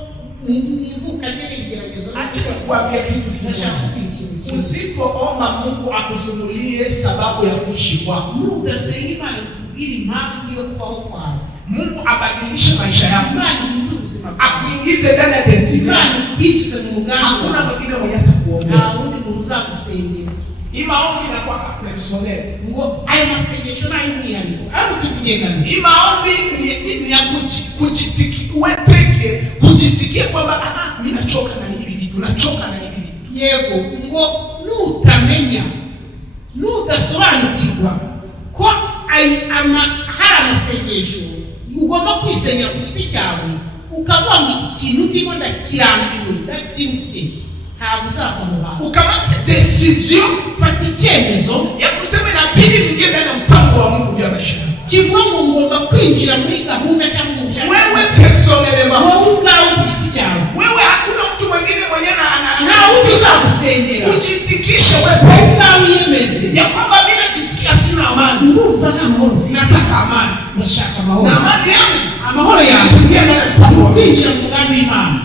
ivuka ry'ibigeragezo. Acha kuambia kitu Ndashaka kimoja. kubwira ikintu kimwe. Usipoomba Mungu akufunulie sababu ya kuishi kwako, Nudasenga Imana ikubwira impamvu yo kubaho kwawe, Mungu abadilishe maisha yako, Imana ihindure ubuzima bwawe, akuingize ndani ya destiny. Imana ikwikize mu mugambi Hakuna wawe, mwingine mwenye atakuombea. nta wundi muntu uzagusengera. Hii maombi inakuwa personnel. Ngo ayo masengesho ni ay'umwihariko, ariko tukugendana. Hii maombi ni ya kujisikia wewe peke, kujisikia kwamba mimi nachoka na hivi vitu, nachoka na hivi vitu. Yego, ngo nutamenya, nudasobanukirwa ko hari amasengesho ugomba kwisengera ku giti cyawe, ukavuga ngo iki kintu ndimo ndakirambiwe, ndakirushye, ntabwo uzava mu bantu. Ukamata decision, Fata icyemezo ya kusema inabidi niingie ndani ya mpango wa Mungu juu ya maisha yangu. kivuga ngo ngomba kwinjira muri gahunda cyangwa mu bushake Wewe personnellement, wowe ubwawe ku giti cyawe, wewe hakuna mtu mwingine mwenye nta wundi uzagusengera. ujitikishe Wowe wewe ubwawe wiyemeze, ya kwamba mimi najisikia sina amani, ndumva nta mahoro mfite, nataka amani, ndashaka amahoro. na amani yangu Amahoro yawe kuingia ndani ya mpango wa Mungu. kwinjira mu mugambi w'Imana.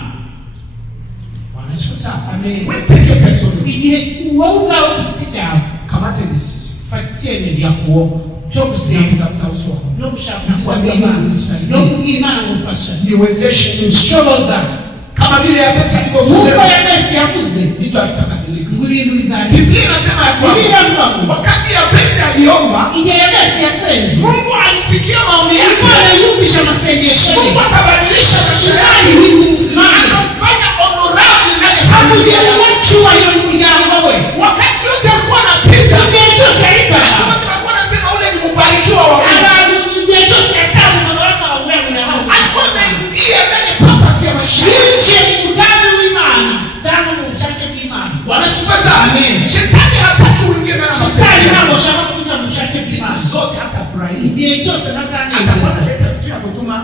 Wanasifa. Amen. Wewe peke personally. Igihe wowe ubwawe ku giti cyawe Kamata decision. fata icyemezo Ya kuomba. cyo gusenga Kutafuta uso wako. no gushaka Na ubwiza kuambia bw'Imana Mungu nisaidie. no kubwira Imana ngufasha Niwezeshe ushoboza kama vile Yabesi nk'uko alivyosema. Yabesi yavuze Vitu havitabadilika. ngo ibintu bizahinduka. Biblia inasema ya Biblia kwamba inavuga ngo wakati Yabesi aliomba, igihe Yabesi yasenze Mungu alisikia maombi yake. Imana yumvise amasengesho ye Mungu akabadilisha maisha yake. kandi ibintu ubuzima bwe Akamfanya honorable ndani ya amugira familia. uwacyubahiro mu muryango we Wakati yote alikuwa anapita, igihe cyose yahitaga alikuwa anasema ule ni mbarikiwa wa Mungu. abantu igihe cyose yatambukaga bakababwira ngo nahawe Alikuwa ameingia ndani ya purpose ya maisha yake. yinjiye mu mugambi w'Imana cyangwa mu bushake bw'Imana. Wanasifa sana. Amen. Shetani hataki uingie ndani ya Satani mapenzi ntabwo yake. ashaka kuja mu bushake bw'Imana. Siku zote hatafurahia. Igihe cyose Atakuwa ntazanezerwa. analeta vitu ya kutuma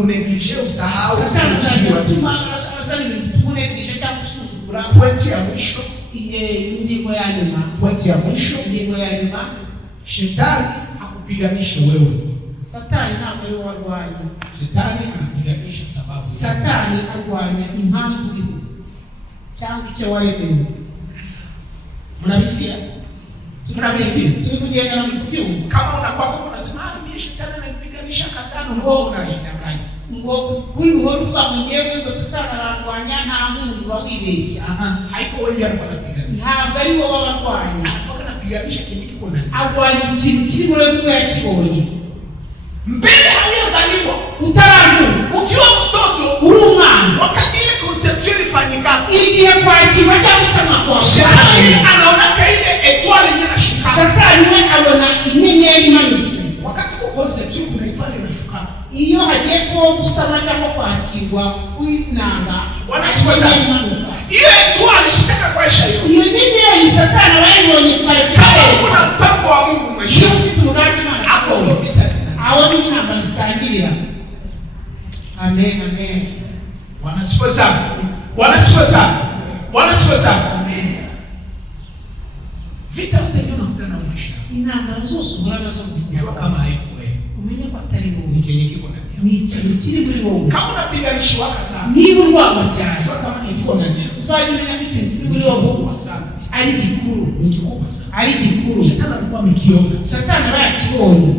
uneglige, usahau, Satani usiwe azatuma azana ibintu bituma uneglige cyangwa usuzugura. Pointi ya mwisho, Ingingo ya nyuma. pointi ya mwisho, Ingingo ya nyuma. shetani hakupiganishe wewe. Satani ntabwo ari we warwanya. Shetani anapiganisha sababu. Satani arwanya impamvu iriho cyangwa icyo waremewe. Mnabisikia? Mnabisikia? Turi kugendana mu kubyumva. Kama unakuwa huko unasema mimi shetani ananipiganisha kasana, Ngo unajidanganya. ngo uhora uvuga ngo ngewe ngo Satani ararwanya nta muntu uba wibeshya. Haiko wewe alikuwa anapiganisha. Ntabwo ari wowe abarwanya. Anakuwa anapiganisha kile kiko ndani. Arwanya ikintu kiri muri wowe kuko yakibonye. Mbele hajazaliwa, Utaravuka ukiwa mtoto, uri umwana wakati ile conception ilifanyika, igihe kwakirwa cyangwa gusama kwawe shetani anaonaka ile etwali yenye inashuka. Satani we abona inyenyeri imanutse. Wakati kwa conception kuna etwali inashuka. Iyo hagiye kuba gusama cyangwa kwakirwa w'inanga Wanasikia imanuka. ile etwali shitaka kwa isha hiyo. Iyo nyenyeri Satani abayibonye kare Kama kare kuna mpango wa Mungu maisha, iyo ufite umugambi Imana hapo akora. vita zina. Aho ni intambara zitangirira. Amen, amen. Wanasifa sana. Wanasifa sana. Wanasifa sana. Vita yote ndio nakutana na maisha. Intambara zose uhura nazo mu buzima Sio kama haiko wewe. umenye ko atari wowe. Ni kenye kiko ndani yako. Ni ikintu kiri muri wowe. Kama unapiganishwa sana, Niba urwamo cyane sio kama ni kiko ndani yako. uzajya umenya ko ikintu kiri muri wowe Kubwa sana. ari gikuru. Ni kikubwa sana. Ari gikuru. Shetani alikuwa amekiona. Satani aba yakibonye.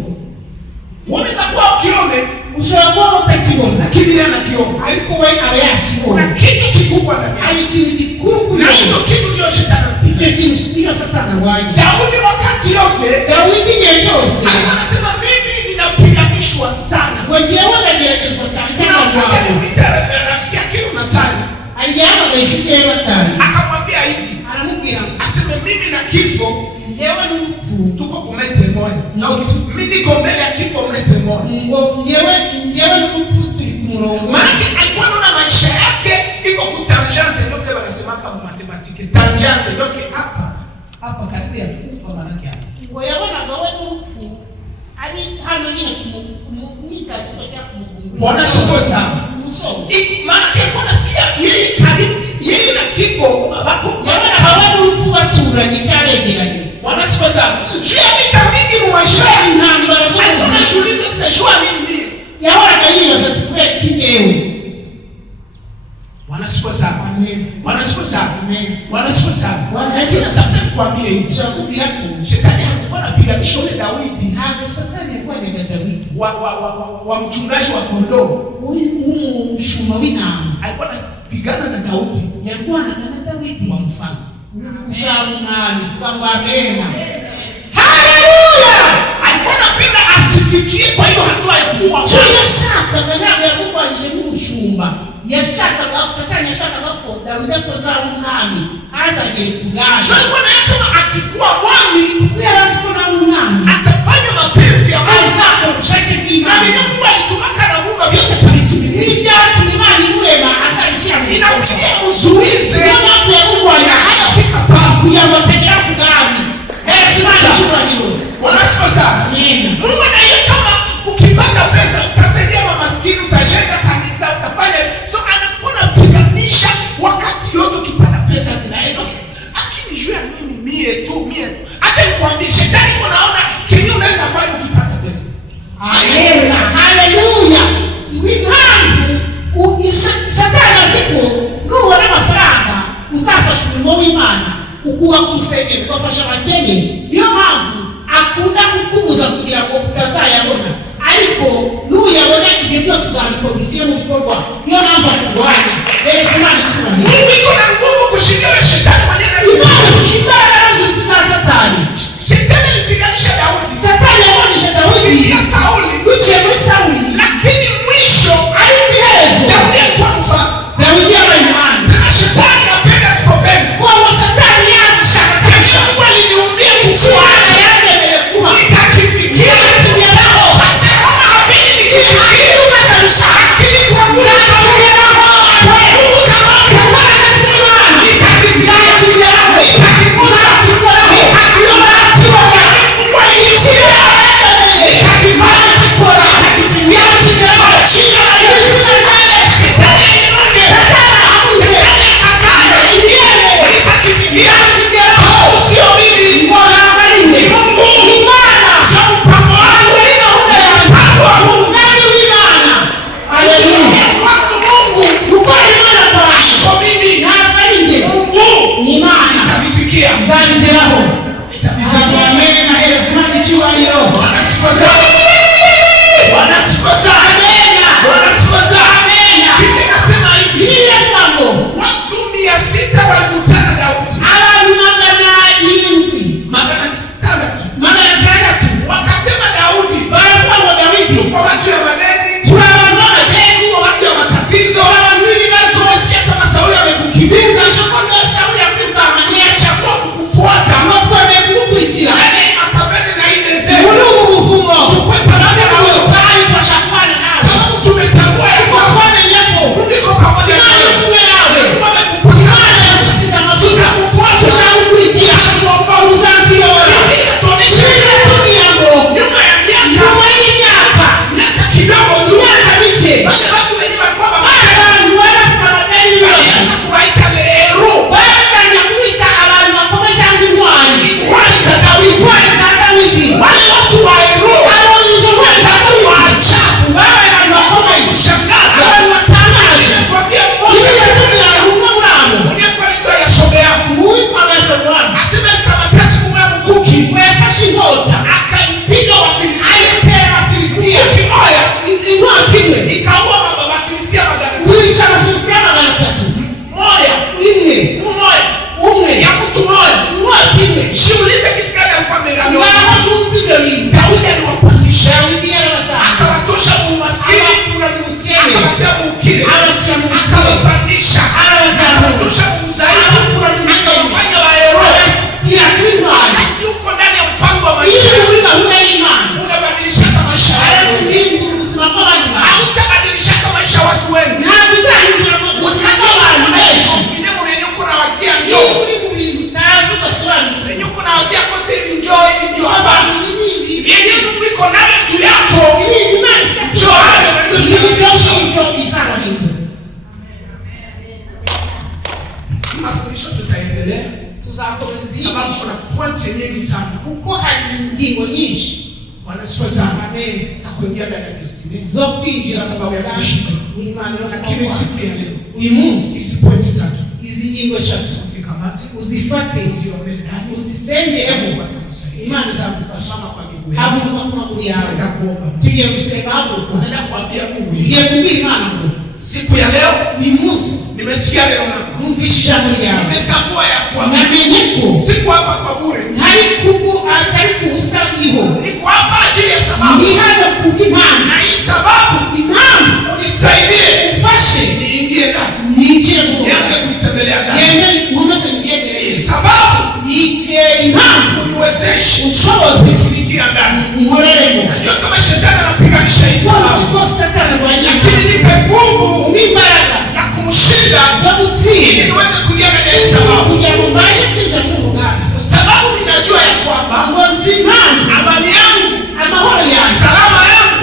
Unaweza kuwa ukione, Ushobora kuba utakibona lakini yeye anakiona. ariko we aba yakibona. Kuna kitu kikubwa ndani yako. Hari ikintu gikuru kuri Na wowe. hicho kitu ndio shetani anapiga. Icyo kintu sikiyo Satani arwanya. Daudi wakati yote Dawidi igihe cyose alikuwa anasema mimi ninapiganishwa sana. ngo ngewe ndageragezwa cyane Kuna cyane wakati rwawe. alimwita rafiki yake Yonathani, Aliyahamagaye inshuti ye Yonatani akamwambia hivi, aramubwira ngo aseme mimi na kifo ngewe n'urupfu tuko kumetre moja. Na mimi niko mbele ya kifo metre moja. ngo ngewe n'urupfu turi ku murongo. Maana alikuwa anaona maisha yake iko kutangente, ndio kile wanasemaka mu matematike tangente, ndio hapa karibu ya kufa maana yake. Ngo yabonaga we n'urupfu ari hano nyine kumwitagiza cyangwa kumugungura. Bwana sifa sana. Umusozi. Maana alikuwa anasikia yeye karibu, yeye na kifo bako. Yabonaga we n'urupfu baturanye cyaregeranye. Bwana sifa sana. Jua vita mingi mu maisha yake. Intambara zo Alikuwa mu anajiuliza sasa jua mimi. yahoraga yibaza ati kubera iki ngewe. Bwana sifa sana. Amen. Bwana sifa sana. Amen. Bwana sifa sana. Bwana sifa sana. Nataka nikwambie hivi. Nshakubwira ko Shetani alikuwa anapiganisha ule Daudi ntabwo Satani yarwanyaga Dawidi wa mchungaji wa kondoo. w'umushumba w'intama. Alikuwa anapigana na Daudi Yarwanaga na Dawidi wa mfano. uzaba umwami. Vuga ngo amena. Haleluya! Alikuwa anapenda asifikie kwa hiyo hatua ya kuwa Icyo yashakaga ntabwo yamurwanyije nk'umushumba. Yashakaga Satani yashakaga ko Dawidi atazaba umwami ntazagere ku bwami. Sasa alikuwa naye kama akikuwa mwami Kubera azi ko nawe umwami atafanya mapenzi ya Mungu. azakora ubushake Na bw'Imana. mwenye Mungu alitumaka na Mungu vyote palitimiliza. Ibyatuma Imana imurema azabishyira mu bikorwa. Inabidi muzuize Niyo mpamvu yamurwanya hashafika pa. kugira ngo atagera ku bwami. Hereza Imana icyubahiro. Wanasifa sana. Amen. Mungu anaye kama ukipata pesa utasaidia maskini, utajenga kanisa, utafanya. So anakuwa anapiganisha wakati yote ukipata pesa zinaenda. Lakini juu ya mie tu. Acha nikwambie shetani unaona kinyo unaweza fanya ukipata pesa. Amen. Haleluya. Impamvu Satani aziko ukuba kusengera ugafasha abakene. Niyo mpamvu akunda kukubuza kugira ngo utazayabona, ariko nuyabona ibyo byose uzabikora ubishyire mu bikorwa. Niyo mpamvu akurwanya. Beretse Imana icyubahiro. Mungu iko na nguvu kushinda shetani mwenyewe. Imbaraga nazo za Satani. Shetani alipiganisha Daudi. Satani alipiganisha Daudi ya Sauli. Uche Sauli. Lakini mwisho alipihezo. Daudi alikuwa mfano. Daudi alimani. Sema shetani apenda sikopeni. Kwa Satani yangu shaka kesho. Mungu aliniumbia kichwa. Yale yamekuwa. Nikakifikia chini ya roho. Hata kama hapendi nikifikia. Umetamsha. Lakini kwa Mungu ya roho. Mungu za roho. Nikakifikia chini ya roho. Nikakimuza. Nikakiona. Mungu aliniishia. Nikakifanya kikora. Nikakifikia chini ya roho. Chini ya Yesu. Shetani inuke. Shetani akatae. Nikakifikia chini ya roho. Sio mimi. Ni Mungu. Sio mpango wangu. Mpango wa Mungu. Haleluya. Wako Mungu. Uko Imana kwa Kwa mimi. Mungu. Nitavifikia. Nzabigeraho. Nitavifikia. Amen. Na Yesu cyubahiro. Bwana sifa zake. Bwana sifa zake. Bwana sifa zake. Biblia inasema hivi. Biblia kwambo Watu 600 walikutana Daudi. abantu 700 Magana 600. wakasema Daudi. baravuga ngo Dawidi Kwa watu ya madeni. turi abantu b'amadeni, Watu ya matatizo. abantu b'ibibazo. Unasikia kama Sauli amekukimbiza. Shokondo Sauli yakwirukankanye Chagua kukufuata. ngo twemeye kumukurikira Yaani makabeni na inezeo. muri ubu buvumo Tukwe pamoja na wewe. twabifasha kubana nawe Sababu tumetambua ya kwamba twamenye ko Mungu iko pamoja Imana nawe. iri kumwe nawe. Mungu amekupaka. Imana yagusize amavuta. Tutakufuata. Tuzagukurikira. Uzatuyobora. Ikatuonyesha Turatubwira ngo nyuma ya nyuma y'imyaka kidogo tu. imyaka mike Wale watu wenye walikuwa abantu bari bafite amadeni n'ibibazo walianza kuwaita lero. batangiye kubita abantu bakomeye cyangwa intwari Intwari za Dawidi. intwari za Dawidi. Wale watu wa Ero. abo izo ntwari za Dawidi Waajabu. babaye abantu bakomeye, Kushangaza. abantu batangaje. Tuambie Biblia mmoja. itubwira ngo umwe muri abo Mwenye kwa nitoa ya shobe yangu. uwitwaga Yoramu Asema nikamatasi kumwe mkuki. wafashe inkota Akaipiga Wafilisti. ayitera Abafilisitiya. Mkuki moja. Inkota imwe Ikaua Wafilisti magana. wica Abafilisitiya 300. Moja. Imwe Umoja. umwe Ya mtu moja. inkota imwe. Shiulize kisikani alikuwa amegamia. Ngaho twumva ibyo bintu. Daudi aliwapangisha. Dawidi yarabasanga Akawatosha mu umaskini. abakura mu bukene Akawatia mu ukiri. abashyira mu bukene Akawapandisha. arabazamura Akawatosha mu udhaifu. abakura mu bukene Akawafanya waero. abashyira kuri intwari. Wakati uko ndani ya mpango wa iyo maisha. uri muri gahunda y'Imana Unabadilishaka maisha yako. araguhindura ubuzima bw'abandi bantu. Hautabadilishaka maisha ya watu wengi. ntabwo uzahindura ubuzima bw'abantu benshi. Ufine mwenye uko na wazia iyo njoo. uri mu bintu utazi udasobanukirwa Mwenye uko na wazia kwa sasa hivi njoo hivi njoo hapa. abantu n'ibindi Yenye Mungu iko nayo juu yako. ibintu Imana ifite ibintu byose ibyo bizabahindura. Mafundisho tutaendelea. tuzakomeza Sababu kuna pointi nyingi sana. kuko hari ingingo nyinshi Bwana sifa sana. amen Za kuingia ndani ya destiny. zo kwinjira Sababu ya kuishi kwetu. Imana Lakini siku ya leo uyu munsi hizi pointi 3 izi ngingo 3 usikamate, uzifate usiombe ndani, uzisengeremo. Mungu atakusaidia. Imana izagufasha. Simama kwa miguu yako. haguruka ku maguru yawe Tunaenda kuomba. tugiye gusenga haguruka Unaenda kuambia Mungu hivi. tugiye kubwira Imana ngo Siku ya leo uyu munsi nimesikia neno lako. numvise ijambo ryawe Nimetambua ya kwamba namenye ko siku hapa kwa bure. atari ku busa uriho. Niko hapa ajili ya sababu. Ni hano kubw'Imana. Na hii sababu Impamvu unisaidie umfashe niingie ndani. ninjire mu Nianze kuitembelea ndani. yende nkomeze ngendere. Hii sababu Ni impamvu uniwezeshe ushoboze kuingia ndani. nkoreremo. Najua kama shetani anapiganisha hii sababu. Ko Satani arwanya Lakini nipe nguvu n'imbaraga za kumshinda zo gutsinda ili niweze kuingia ndani ya hii sababu. kugira ngo mbashe kwinjira mu mugambi. Sababu ninajua ya kwamba ngo nzi impamvu amani yangu, amahoro yanjye, salama yangu,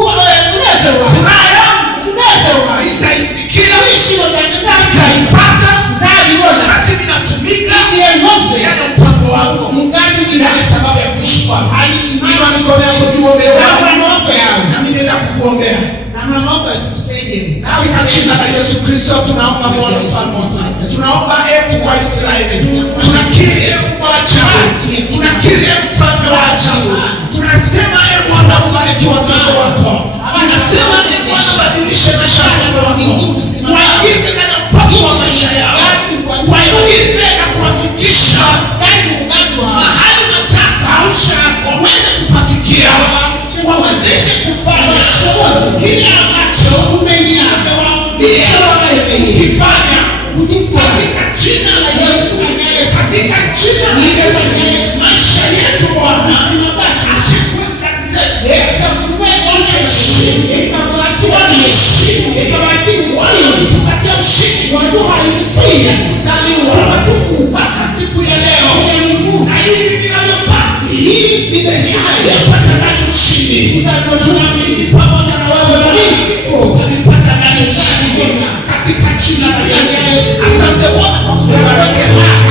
umunezero wawe, furaha yangu umunezero wawe nitaisikia, ibishimo byanjye nitaipata nzabibona wakati ninatumika igihe nkoze yale mpango wako. umugambi w'Imana. Ndio sababu ya kuishi kwako. Hari Inua impamvu mikono yako juu mbele zamura yangu. amaboko yawe, Nami nenda kukuombea. zamura amaboko yawe tugusengere. Katika jina la Yesu Kristo tunaomba Bwana mfalme wa amani. Tunaomba ebu kwa Israeli. Tunakiri katika jina la Yesu. Maisha yetu Bwana achukue success. Mpaka siku ya leo na hivi vinavyobaki vipata ndani ushindi. Tunazidi pamoja na wewe tutavipata ndani ushindi katika jina la Yesu. Asante Bwana kwa kutubariki.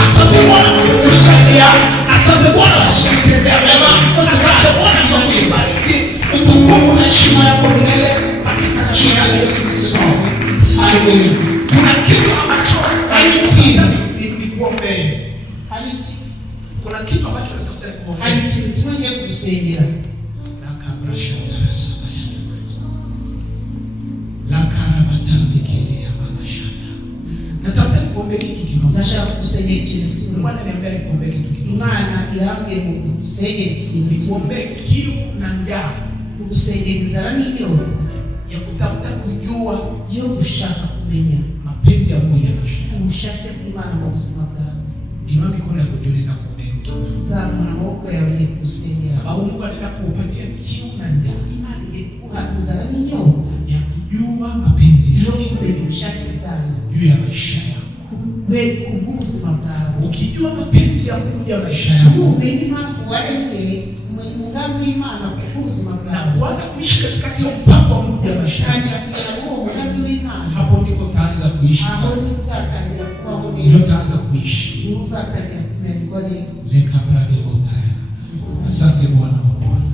Asante Bwana kwa kutusaidia. Asante Bwana kwa kututendea mema. Asante Bwana kwa kutubariki. Utukufu na heshima yako milele katika jina la Yesu Kristo. Haleluya. Kuna kitu ambacho nikuombee. Kuna kitu ambacho natafuta nikuombee. Kusaidia. La kabrasha tarasa ya. La karabatani kile baba shanda. Natafuta nikuombee kitu kimoja. Nasha kusaidia kitu. Bwana niambia nikuombee kitu kimoja. Imana irambye mu kusaidia kitu. Nikuombee kiu na njaa. Kusaidia inzara n'inyota. Ya kutafuta kujua Yo gushaka kumenya mapenzi ya Mungu ya maisha. Ubushake bw'Imana mu buzima bwawe. Inua mikono yako juu na kuombea kitu. Zamura amaboko yawe ugiye kusengera. Sababu Mungu anataka kukupatia kiu na njaa. Imana igiye kuguha inzara n'inyota. Ya kujua mapenzi Yo kumenya ubushake bwawe. Juu ya maisha yako. Kubuzima bwawe. Ukijua mapenzi ya Mungu ya maisha yako. Umenya impamvu waremwe umugambi w'Imana kubuzima bwawe. Na kuanza kuishi katikati ya mpango wa Mungu ya maisha yako. Kugira ngo umugambi w'Imana. Hapo ndipo utaanza kuishi sasa. Aho uzatangira kubaho neza. Ndio utaanza kuishi. Uzatangira kumererwa neza. Leka brade botaya. Asante Bwana wa Bwana.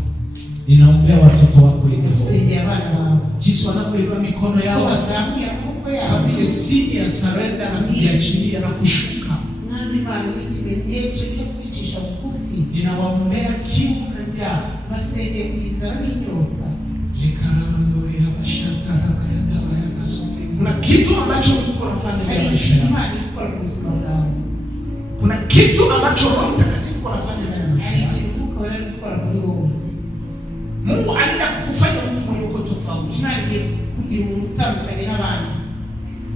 Ninaombea watoto wako ili kusaidia abana bawe. Jinsi wanavyoinua mikono yao wazamuye amaboko yao. Safi sini ya surrender na kujiachilia na kushuka. Mwami Imana n'ikimenyetso cyo kwicisha bugufi. Ninawaombea kiu na njaa. Basengeye inzara n'inyota. Lekaramandori habashata rabayata sayata sote. Kuna kitu ambacho Mungu anafanya ndani ya maisha yako. Kuna buzima bwawe. Kuna kitu ambacho Roho Mtakatifu anafanya ndani ya maisha yako. Mungu anaenda kukufanya mtu mwenye uko tofauti. Kugira umuntu utandukanye n'abandi.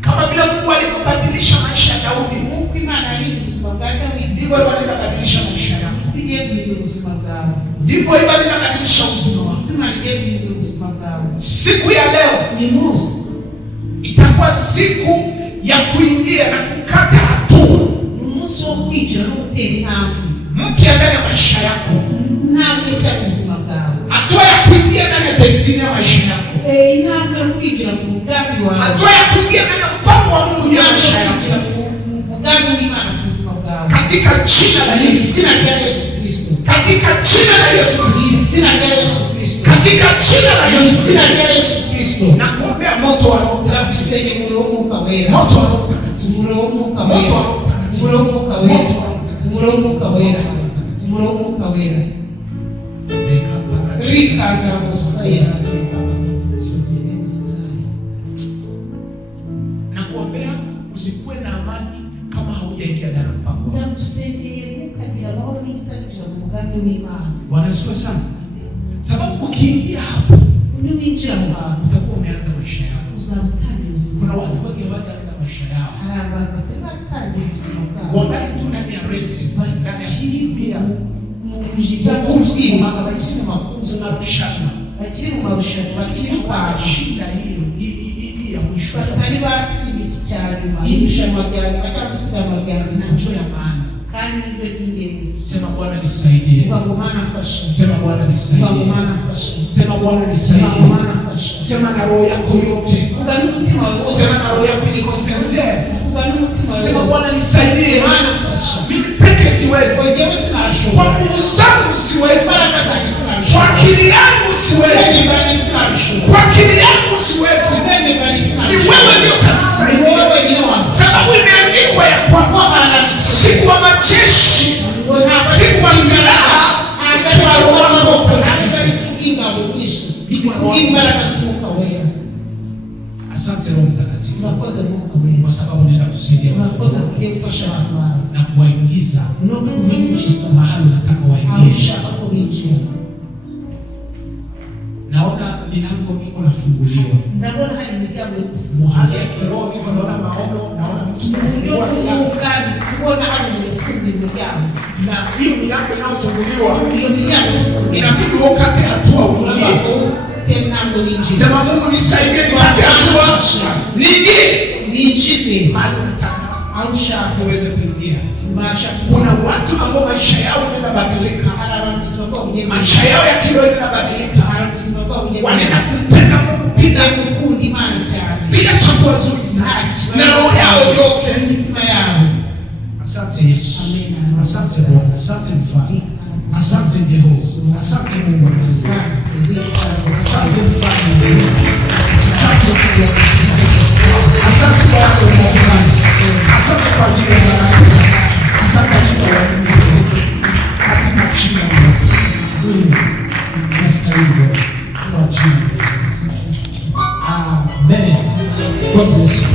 Kama vile Mungu alivyobadilisha maisha ya Daudi. Mungu Imana yindi ubuzima bwa Daudi. Ndivyo anaenda kubadilisha maisha yako. Igiye guhindura ubuzima bwawe. Ndivyo anaenda kubadilisha uzima wako. Imana igiye guhindura ubuzima bwawe. Siku ya leo ni Musa. Itakuwa siku ya kuingia na kukata hatua. Umunsi wo kwinjira no gutera intambwe mpya ndani ya maisha yako. Intambwe nshya mu buzima bwawe. Hatua ya kuingia ndani ya destiny ya maisha yako. Intambwe yo kwinjira mu mugambi wawe. Hatua ya kuingia ndani ya mpango wa Mungu ya maisha yako. Mugambi w'Imana ku buzima bwawe. Katika jina la Yesu. Katika Yesu Kristo. Katika jina la Yesu Kristo. Katika Yesu Kristo. Katika jina la Yesu Kristo. Katika Yesu Kristo. Na kuombea moto wa Roho Mtakatifu. Moto wa Mungu kawera. Moto wa Roho Mtakatifu. Moto wa Mungu kawera. Moto wa Roho Mtakatifu. Moto wa Mungu kawera. Moto wa Mungu kawera. Moto wa Mungu kawera. Rika ngabosaya. Na kuombea usikuwe na amani kama haujaingia ndani ya mpango. Na kusengeye mukagira amahoro n'utangira mu mugambi w'Imana. Bwana sifa sana. Sababu ukiingia hapo, uniwinjira mu bantu utakuwa umeanza maisha yako. Uzatangira ubuzima. Kuna watu wengi hawajaanza maisha yao. Hari abantu bataratangira ubuzima bwabo. Wangali tu ndani ya races, ndani ya kukimbia. Mujija kuzima abakiri makusa Unabishana. bakiri mu marushanwa bakiri kwa shinda hiyo ya mwisho. Batari batsinda iki cyanyuma. Irushanwa ryawe bacyagusiganwa ryawe nacyo ya maana. Kandi nivyo by'ingenzi. Sema Bwana nisaidie. Baba Bwana afasha. Sema Bwana nisaidie. Baba Bwana afasha. Sema Bwana nisaidie. Baba Bwana afasha. Sema na roho yako yote. Fuga n'umutima wawe. Sema na roho yako iko sincere. Fuga n'umutima wawe. Sema Bwana nisaidie. Bwana afasha. Mimi peke siwezi. Wewe sinashoboye. Kwa nguvu zangu siwezi. Baraka zangu sinashoboye. Kwa akili yangu siwezi. Wewe sinashoboye. Kwa akili yangu siwezi. Ni wewe ndio utanisaidia. Sababu imeandikwa ya kwamba siku wa majeshi, siku wa silaha, kwa Roho wako Mtakatifu. Asante Roho Mtakatifu. Kwa sababu nenda kusaidia na kuwaingiza mahali nataka waingie. Na naona milango iko nafunguliwa. ndabona hari imiryango iri Hali ya kiroho niko naona maono, naona mtu anafungua milango. kandi kubona hari ufunga imiryango. Na hiyo milango inayofunguliwa, Iyo miryango inabidi ukate hatua uingie. Sema Mungu nisaidie nikate hatua. Ninjie. Maana nataka aushaka uweze kuingia. Mashaka. Kuna watu ambao maisha yao yanabadilika. Maisha yao ya kiroho yanabadilika. Wanaenda kumpenda Mungu bila kukundi imana cyane. Bila chaguo zuri sana. Na roho yao yote. Mitima yao. Asante Yesu. Amen. Asante Bwana. Asante Mfalme. Asante Jehova. Asante Mungu. Asante. Asante Mfalme. Asante Mungu. Asante kwa wako Mungu. Asante kwa ajili ya baraka. Asante kwa ajili ya Mungu. Katika jina la Yesu. Nastahili kwa jina la Yesu. Amen. God bless you.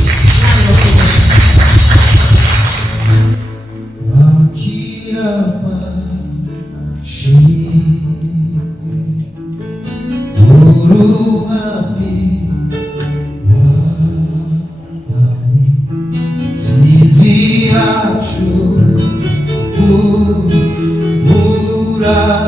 Mura